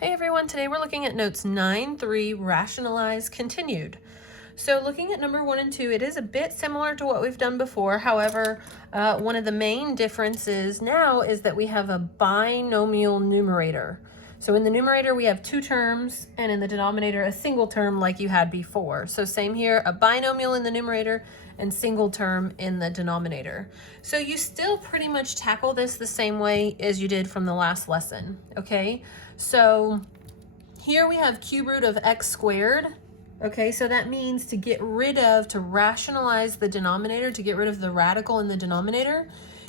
Hey everyone, today we're looking at notes 9-3, Rationalize continued. So looking at number 1 and 2, it is a bit similar to what we've done before. However, one of the main differences now is that we have a binomial numerator. So in the numerator, we have 2 terms, and in the denominator, a single term like you had before. So same here, a binomial in the numerator and single term in the denominator. So you still pretty much tackle this the same way as you did from the last lesson, okay? So here we have cube root of x squared. Okay, so that means to rationalize the denominator, to get rid of the radical in the denominator,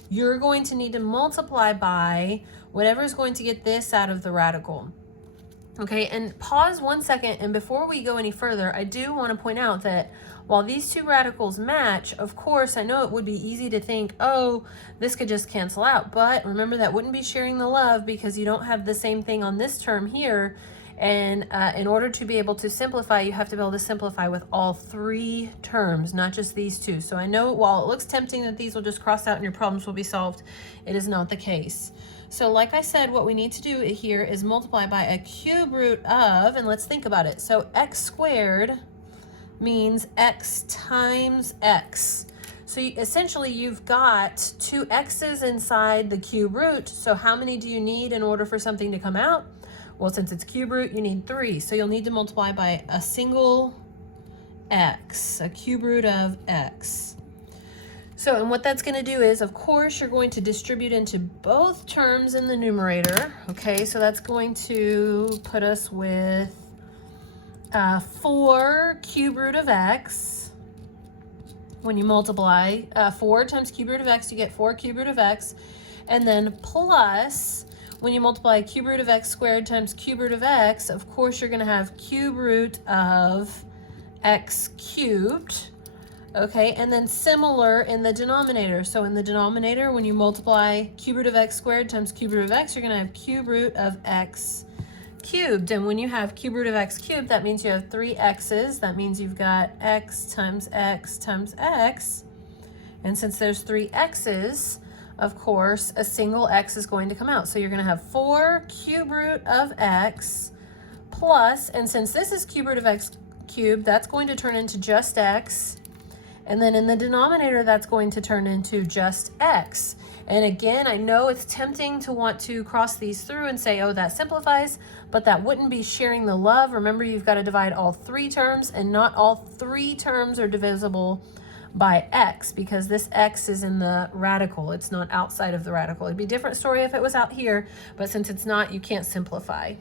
you're going to need to multiply by whatever is going to get this out of the radical. Okay, and pause 1 second, and before we go any further, I do want to point out that while these two radicals match, of course, I know it would be easy to think, oh, this could just cancel out, but remember that wouldn't be sharing the love because you don't have the same thing on this term here, and in order to be able to simplify, you have to be able to simplify with all 3 terms, not just these 2. So I know while it looks tempting that these will just cross out and your problems will be solved, it is not the case. So like I said, what we need to do here is multiply by a cube root of, and let's think about it. So x squared means x times x. So essentially you've got 2 x's inside the cube root. So how many do you need in order for something to come out? Well, since it's cube root, you need 3. So you'll need to multiply by a single x, a cube root of x. So, and what that's going to do is, of course, you're going to distribute into both terms in the numerator. Okay, so that's going to put us with 4 cube root of x. When you multiply 4 times cube root of x, you get 4 cube root of x. And then plus, when you multiply cube root of x squared times cube root of x, of course, you're going to have cube root of x cubed. Okay, and then similar in the denominator. So in the denominator, when you multiply cube root of x squared times cube root of x, you're going to have cube root of x cubed. And when you have cube root of x cubed, that means you have 3 x's. That means you've got x times x times x. And since there's 3 x's, of course, a single x is going to come out. So you're going to have 4 cube root of x plus, and since this is cube root of x cubed, that's going to turn into just x. And then in the denominator, that's going to turn into just x. And again, I know it's tempting to want to cross these through and say, oh, that simplifies, but that wouldn't be sharing the love. Remember, you've got to divide all 3 terms, and not all 3 terms are divisible by x because this x is in the radical. It's not outside of the radical. It'd be a different story if it was out here, but since it's not, you can't simplify.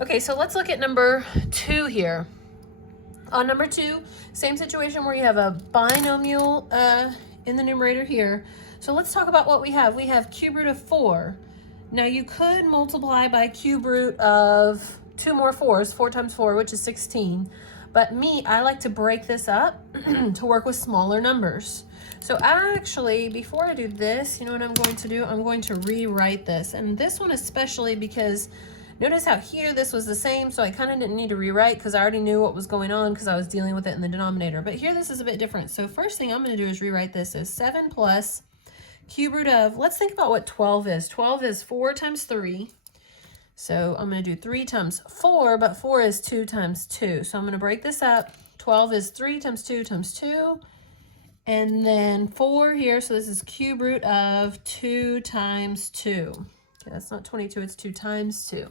Okay, so let's look at number 2 here. On number 2, same situation where you have a binomial in the numerator here. So let's talk about what we have. We have cube root of 4. Now you could multiply by cube root of 2 more 4s, 4 times 4, which is 16. But I like to break this up to work with smaller numbers. So actually, before I do this, you know what I'm going to do? I'm going to rewrite this. And this one especially because notice how here this was the same, so I kind of didn't need to rewrite because I already knew what was going on because I was dealing with it in the denominator. But here this is a bit different. So first thing I'm going to do is rewrite this as 7 plus cube root of, let's think about what 12 is. 12 is 4 times 3. So I'm going to do 3 times 4, but 4 is 2 times 2. So I'm going to break this up. 12 is 3 times 2 times 2. And then 4 here, so this is cube root of 2 times 2. Okay, that's not 22, it's 2 times 2.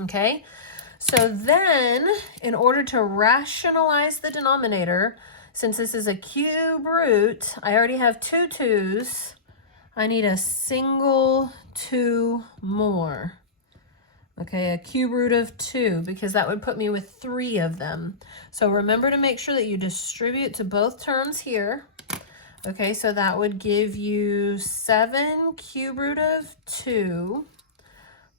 Okay, so then in order to rationalize the denominator, since this is a cube root, I already have 2 2's. I need a single 2 more. Okay, a cube root of 2, because that would put me with 3 of them. So remember to make sure that you distribute to both terms here. Okay, so that would give you 7 cube root of 2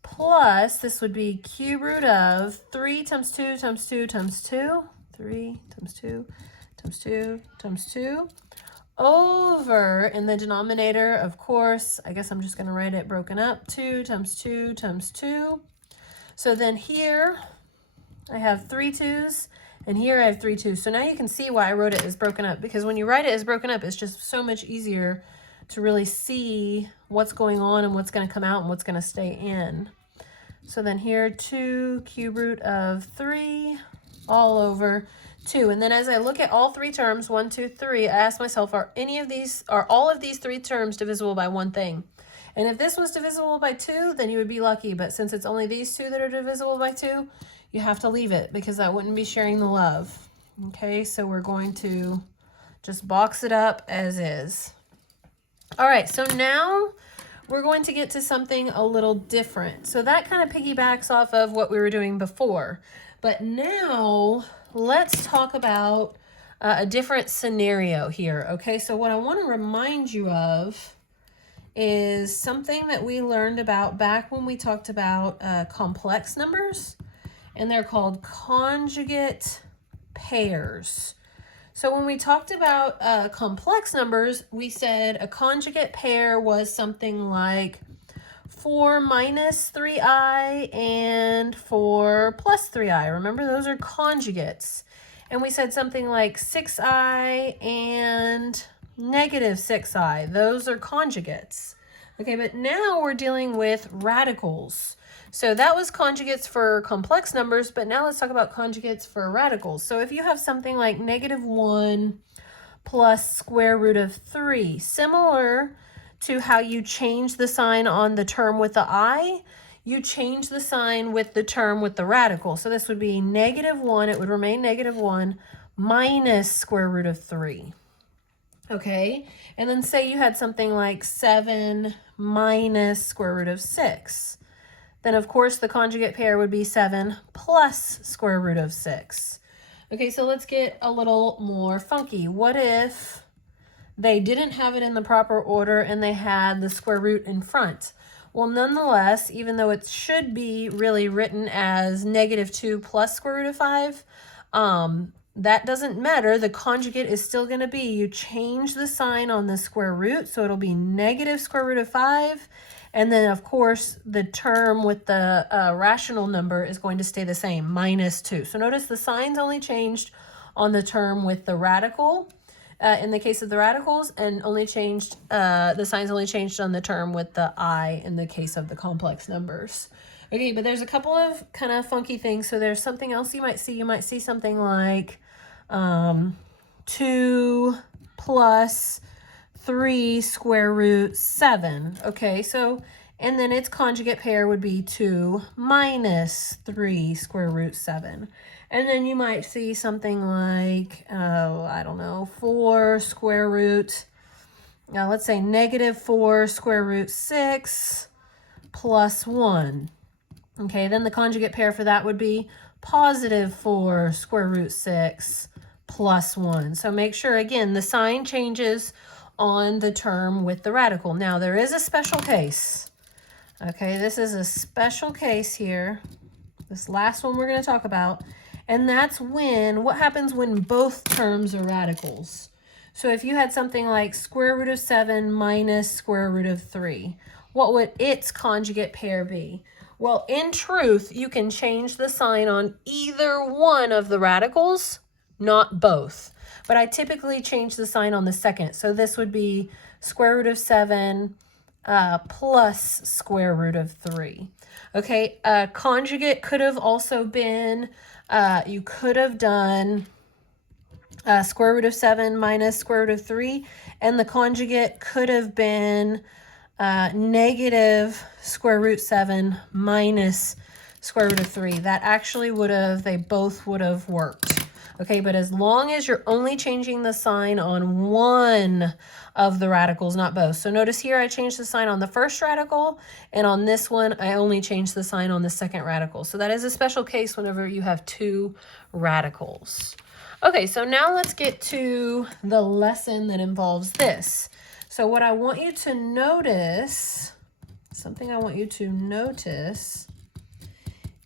plus, this would be cube root of 3 times 2 times 2 times 2. 3 times 2 times 2 times 2 over, in the denominator, of course, I guess I'm just going to write it broken up, 2 times 2 times 2. So then here I have 3 2's, and here I have 3 2's. So now you can see why I wrote it as broken up, because when you write it as broken up, it's just so much easier to really see what's going on and what's going to come out and what's going to stay in. So then here, 2 cube root of 3 all over 2. And then as I look at all three terms, 1, 2, 3, I ask myself, are all of these three terms divisible by one thing? And if this was divisible by 2, then you would be lucky. But since it's only these two that are divisible by 2, you have to leave it because that wouldn't be sharing the love. Okay, so we're going to just box it up as is. All right, so now we're going to get to something a little different. So that kind of piggybacks off of what we were doing before. But now let's talk about a different scenario here. Okay, so what I want to remind you of is something that we learned about back when we talked about complex numbers, and they're called conjugate pairs. So when we talked about complex numbers, we said a conjugate pair was something like 4 minus 3i and 4 plus 3i. Remember, those are conjugates. And we said something like 6i and negative 6i. Those are conjugates. Okay, but now we're dealing with radicals. So that was conjugates for complex numbers, but now let's talk about conjugates for radicals. So if you have something like negative 1 plus square root of 3, similar to how you change the sign on the term with the I, you change the sign with the term with the radical. So this would be negative 1, it would remain negative 1 minus square root of 3. Okay, and then say you had something like 7 minus square root of 6. Then of course the conjugate pair would be 7 plus square root of 6. Okay, so let's get a little more funky. What if they didn't have it in the proper order and they had the square root in front? Well, nonetheless, even though it should be really written as negative 2 plus square root of 5, that doesn't matter. The conjugate is still going to be, you change the sign on the square root, so it'll be negative square root of 5. And then, of course, the term with the rational number is going to stay the same, minus 2. So notice the signs only changed on the term with the radical in the case of the radicals, and only changed, the signs only changed on the term with the I in the case of the complex numbers. Okay, but there's a couple of kind of funky things. So there's something else you might see. You might see something like 2 plus 3 square root 7. Okay, so, and then its conjugate pair would be 2 minus 3 square root 7. And then you might see something like, I don't know, 4 square root, let's say negative 4 square root 6 plus 1. Okay, then the conjugate pair for that would be positive 4 square root 6 plus 1. So make sure, again, the sign changes on the term with the radical. Now, there is a special case. Okay, this is a special case here. This last one we're going to talk about. And that's when, what happens when both terms are radicals? So if you had something like square root of 7 minus square root of 3, what would its conjugate pair be? Well, in truth, you can change the sign on either one of the radicals, not both. But I typically change the sign on the second. So this would be square root of 7 plus square root of 3. Okay, conjugate could have also been, you could have done square root of 7 minus square root of 3, and the conjugate could have been negative square root 7 minus square root of 3. That actually would have, they both would have worked. Okay, but as long as you're only changing the sign on one of the radicals, not both. So notice here I changed the sign on the first radical, and on this one I only changed the sign on the second radical. So that is a special case whenever you have two radicals. Okay, so now let's get to the lesson that involves this. So what I want you to notice, something I want you to notice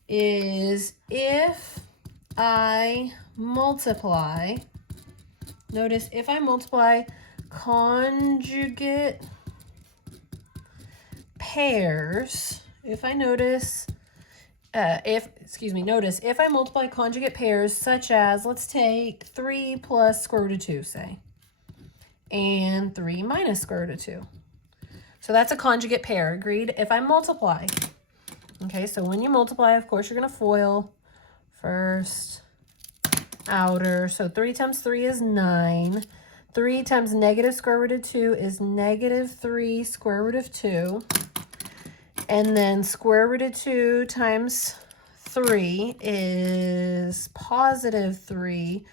is if I multiply, notice if I multiply conjugate pairs, if I notice, notice if I multiply conjugate pairs such as, let's take 3 plus square root of 2, say, and 3 minus square root of 2. So that's a conjugate pair, agreed? If I multiply, Okay, so when you multiply, of course, you're going to FOIL. First, outer. So 3 times 3 is 9. 3 times negative square root of 2 is negative 3 square root of 2. And then square root of 2 times 3 is positive 3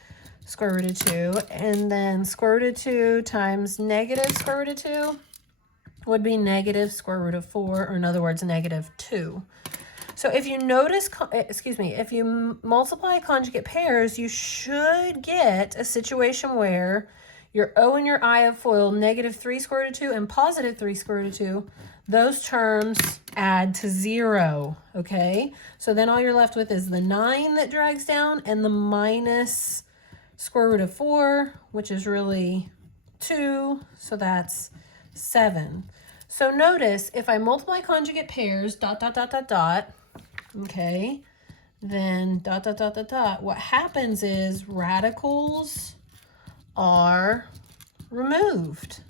square root of 2. And then square root of 2 times negative square root of 2 would be negative square root of 4, or in other words, negative 2. So if you notice, if you multiply conjugate pairs, you should get a situation where your O and your I have FOIL negative 3 square root of 2 and positive 3 square root of 2. Those terms add to 0, okay? So then all you're left with is the 9 that drags down and the minus square root of 4, which is really 2, so that's 7. So notice, if I multiply conjugate pairs, dot, dot, dot, dot, dot, okay, then dot, dot, dot, dot, dot, what happens is radicals are removed.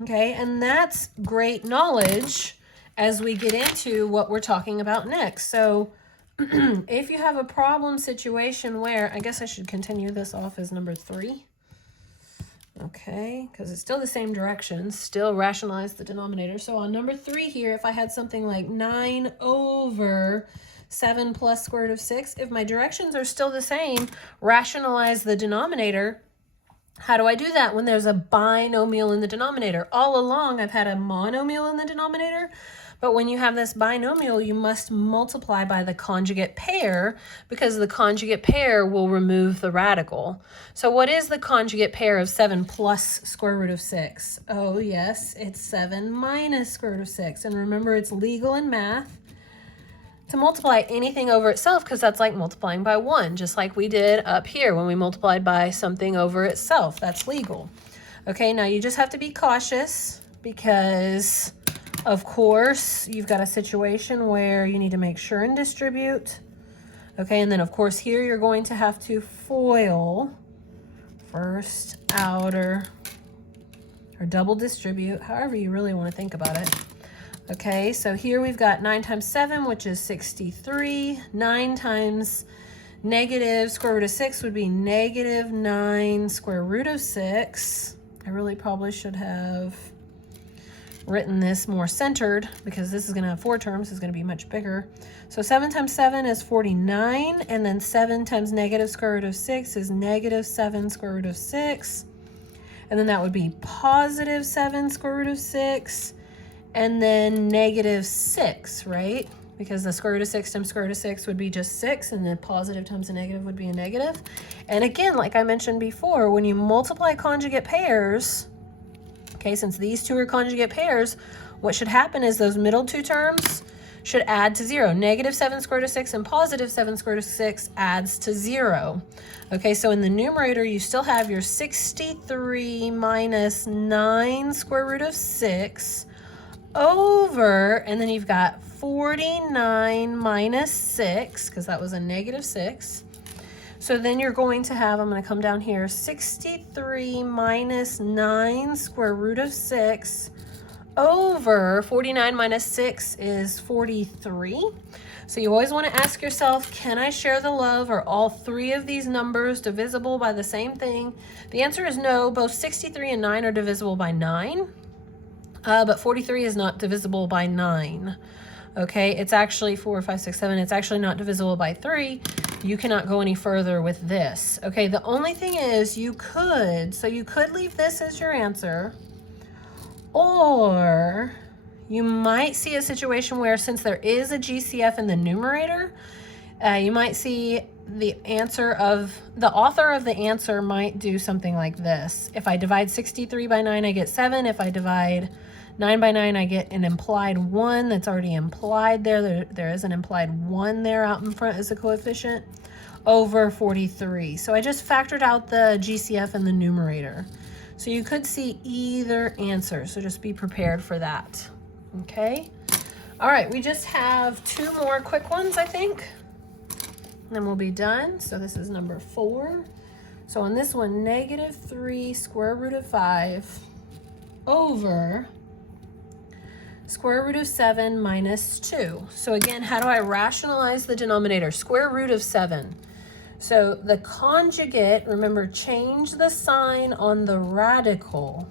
Okay, and that's great knowledge as we get into what we're talking about next. So if you have a problem situation where, I guess I should continue this off as number 3. Okay, because it's still the same direction, still rationalize the denominator. So on number 3 here, if I had something like 9 over 7 plus square root of 6, if my directions are still the same, rationalize the denominator. How do I do that when there's a binomial in the denominator? All along, I've had a monomial in the denominator, but when you have this binomial, you must multiply by the conjugate pair because the conjugate pair will remove the radical. So what is the conjugate pair of 7 plus square root of 6? Oh, yes, it's 7 minus square root of 6. And remember, it's legal in math to multiply anything over itself because that's like multiplying by 1, just like we did up here when we multiplied by something over itself. That's legal. Okay, now you just have to be cautious because, of course, you've got a situation where you need to make sure and distribute. Okay, and then, of course, here you're going to have to FOIL, first, outer, or double distribute, however you really want to think about it. Okay, so here we've got 9 times 7, which is 63. 9 times negative square root of 6 would be negative 9 square root of 6. I really probably should have written this more centered because this is going to have 4 terms. It's going to be much bigger. So 7 times 7 is 49, and then 7 times negative square root of 6 is negative 7 square root of 6. And then that would be positive 7 square root of 6. And then negative 6, right? Because the square root of 6 times square root of 6 would be just 6, and then positive times a negative would be a negative. And again, like I mentioned before, when you multiply conjugate pairs, okay, since these two are conjugate pairs, what should happen is those middle 2 terms should add to 0. Negative 7 square root of 6 and positive 7 square root of 6 adds to 0. Okay, so in the numerator, you still have your 63 minus 9 square root of 6 over, and then you've got 49 minus 6, because that was a negative 6. So then you're going to have, I'm going to come down here, 63 minus 9 square root of 6 over 49 minus 6 is 43. So you always want to ask yourself, can I share the love? Are all 3 of these numbers divisible by the same thing? The answer is no. Both 63 and 9 are divisible by 9. But 43 is not divisible by 9. Okay, it's actually 4, 5, 6, 7. It's actually not divisible by 3. You cannot go any further with this. Okay, the only thing is you could leave this as your answer, or you might see a situation where, since there is a GCF in the numerator, you might see the author of the answer might do something like this. If I divide 63 by 9, I get 7. If I divide 9 by 9, I get an implied 1 that's already implied there. There is an implied 1 there out in front as a coefficient over 43. So I just factored out the GCF in the numerator. So you could see either answer. So just be prepared for that. Okay. All right. We just have 2 more quick ones, I think. And then we'll be done. So this is number 4. So on this one, negative 3 square root of 5 over square root of 7 minus 2. So again, how do I rationalize the denominator? Square root of 7. So the conjugate, remember, change the sign on the radical.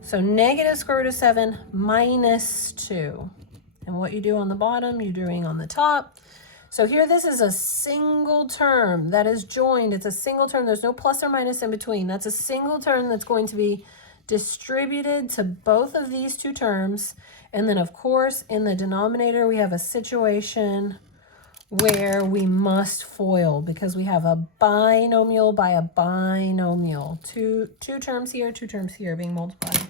So negative square root of 7 minus 2. And what you do on the bottom, you're doing on the top. So here, this is a single term that is joined. It's a single term. There's no plus or minus in between. That's a single term that's going to be distributed to both of these two terms. And then, of course, in the denominator, we have a situation where we must FOIL because we have a binomial by a binomial. Two terms here being multiplied.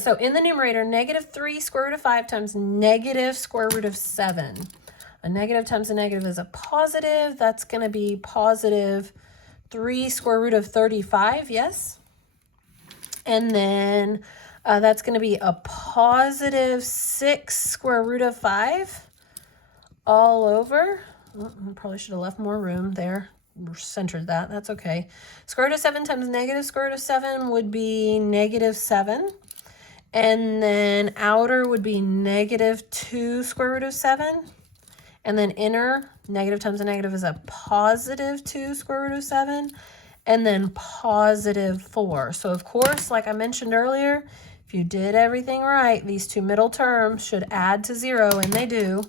So in the numerator, negative 3 square root of 5 times negative square root of 7. A negative times a negative is a positive. That's going to be positive 3 square root of 35, yes? And then that's going to be a positive 6 square root of 5 all over. Oh, I probably should have left more room there. Centered that. That's okay. Square root of 7 times negative square root of 7 would be negative 7. And then outer would be negative 2 square root of 7. And then inner, negative times a negative is a positive 2 square root of 7. And then positive 4. So of course, like I mentioned earlier, if you did everything right, these two middle terms should add to 0, and they do.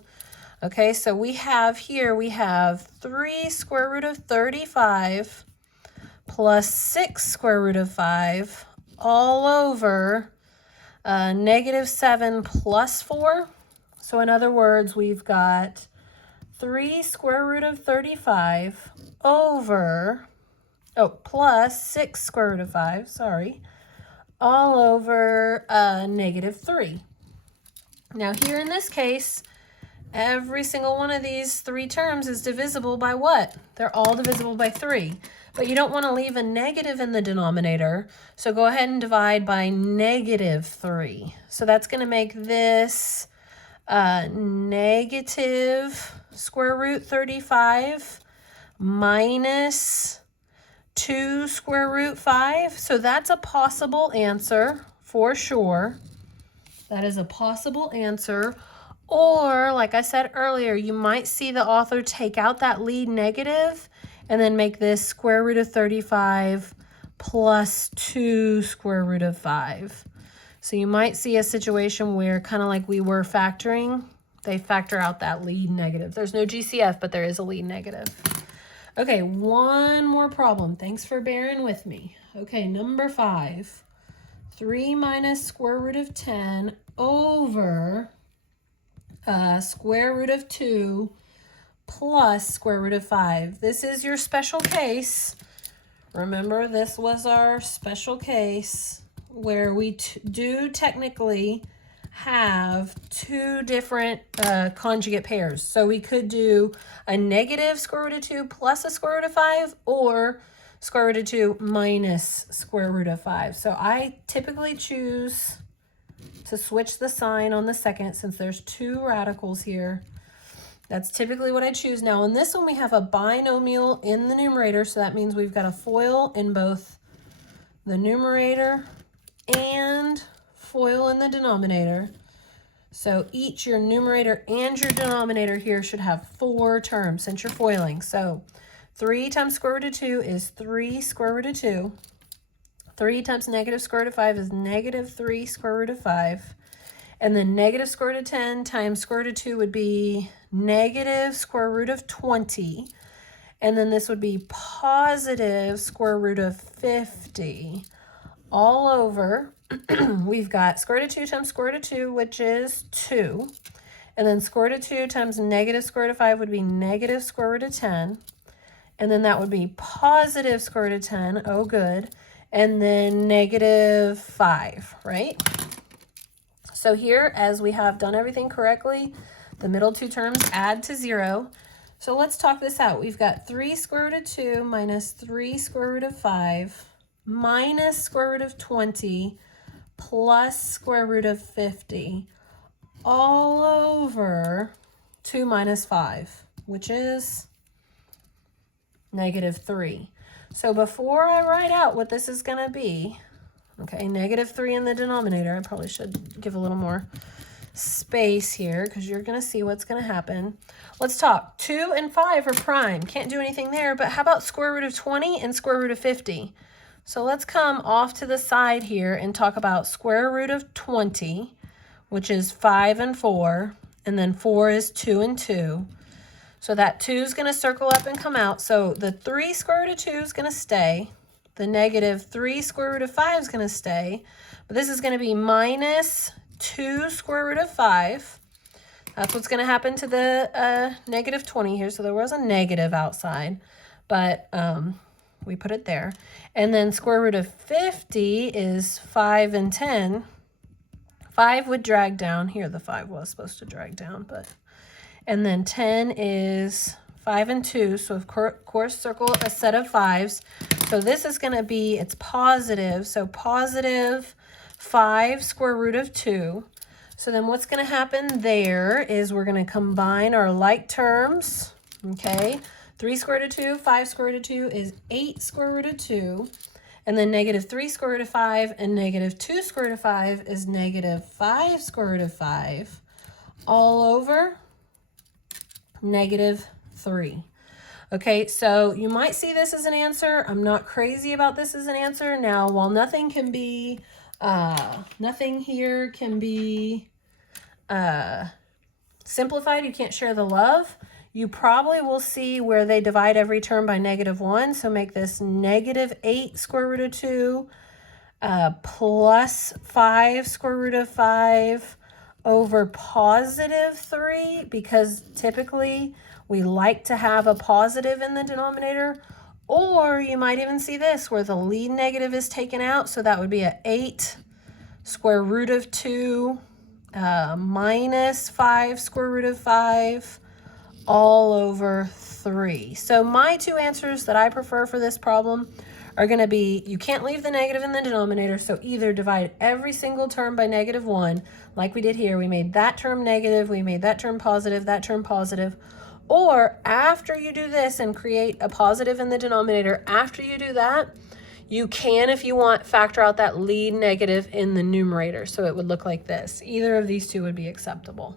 Okay, so we have 3 square root of 35 plus 6 square root of 5 all over negative 7 plus 4. So in other words, we've got 3 square root of 35 over, plus 6 square root of 5, all over negative 3. Now here in this case, every single one of these three terms is divisible by what? They're all divisible by 3. But you don't want to leave a negative in the denominator, so go ahead and divide by negative 3. So that's going to make this negative square root 35 minus 2 square root 5. So that's a possible answer for sure. That is a possible answer. Or, like I said earlier, you might see the author take out that lead negative and then make this square root of 35 plus 2 square root of 5. So you might see a situation where, kind of like we were factoring, they factor out that lead negative. There's no GCF, but there is a lead negative. Okay, one more problem. Thanks for bearing with me. Okay, number 5. 3 minus square root of 10 over square root of 2 plus square root of 5. This is your special case. Remember, this was our special case where we do technically have two different conjugate pairs. So we could do a negative square root of 2 plus a square root of 5, or square root of 2 minus square root of 5. So I typically choose to switch the sign on the second since there's two radicals here. That's typically what I choose. Now in this one we have a binomial in the numerator, so that means we've got a FOIL in both the numerator and FOIL in the denominator. So each, your numerator and your denominator here, should have 4 terms since you're FOILing. So 3 times square root of 2 is 3 square root of 2. 3 times negative square root of 5 is negative 3 square root of 5. And then negative square root of 10 times square root of 2 would be negative square root of 20. And then this would be positive square root of 50 all over. We've got square root of 2 times square root of 2, which is 2. And then square root of 2 times negative square root of 5 would be negative square root of 10. And then that would be positive square root of 10. Oh, good. And then negative 5, right? So here, as we have done everything correctly, the middle two terms add to 0. So let's talk this out. We've got 3 square root of 2 minus 3 square root of 5 minus square root of 20 plus square root of 50 all over 2 minus 5, which is negative 3. So before I write out what this is going to be, Okay, -3 in the denominator. I probably should give a little more space here because you're going to see what's going to happen. Let's talk. 2 and 5 are prime. Can't do anything there, but how about square root of 20 and square root of 50? So let's come off to the side here and talk about square root of 20, which is 5 and 4, and then 4 is 2 and 2. So that 2 is going to circle up and come out. So the 3 square root of 2 is going to stay. The -3 square root of 5 is going to stay. But this is going to be minus 2 square root of 5. That's what's going to happen to the -20 here. So there was a negative outside, but we put it there. And then square root of 50 is 5 and 10. 5 would drag down. Here the 5 was supposed to drag down, but... And then 10 is 5 and 2. So of course circle a set of 5s. So this is going to be, it's positive. So positive 5 square root of 2. So then what's going to happen there is we're going to combine our like terms. Okay. 3 square root of 2, 5 square root of 2 is 8 square root of 2. And then -3 square root of 5 and -2 square root of 5 is -5 square root of 5 all over -3. Okay, so you might see this as an answer. I'm not crazy about this as an answer. Now, while nothing can be, nothing here can be simplified, you can't share the love. You probably will see where they divide every term by -1. So make this -8 square root of 2 plus 5 square root of 5 over +3, because typically we like to have a positive in the denominator. Or you might even see this where the lead negative is taken out. So that would be a 8 square root of 2 minus 5 square root of 5 all over 3. So my two answers that I prefer for this problem are going to be, you can't leave the negative in the denominator, so either divide every single term by -1, like we did here. We made that term negative, we made that term positive, or after you do this and create a positive in the denominator, after you do that, you can, if you want, factor out that lead negative in the numerator. So it would look like this. Either of these two would be acceptable.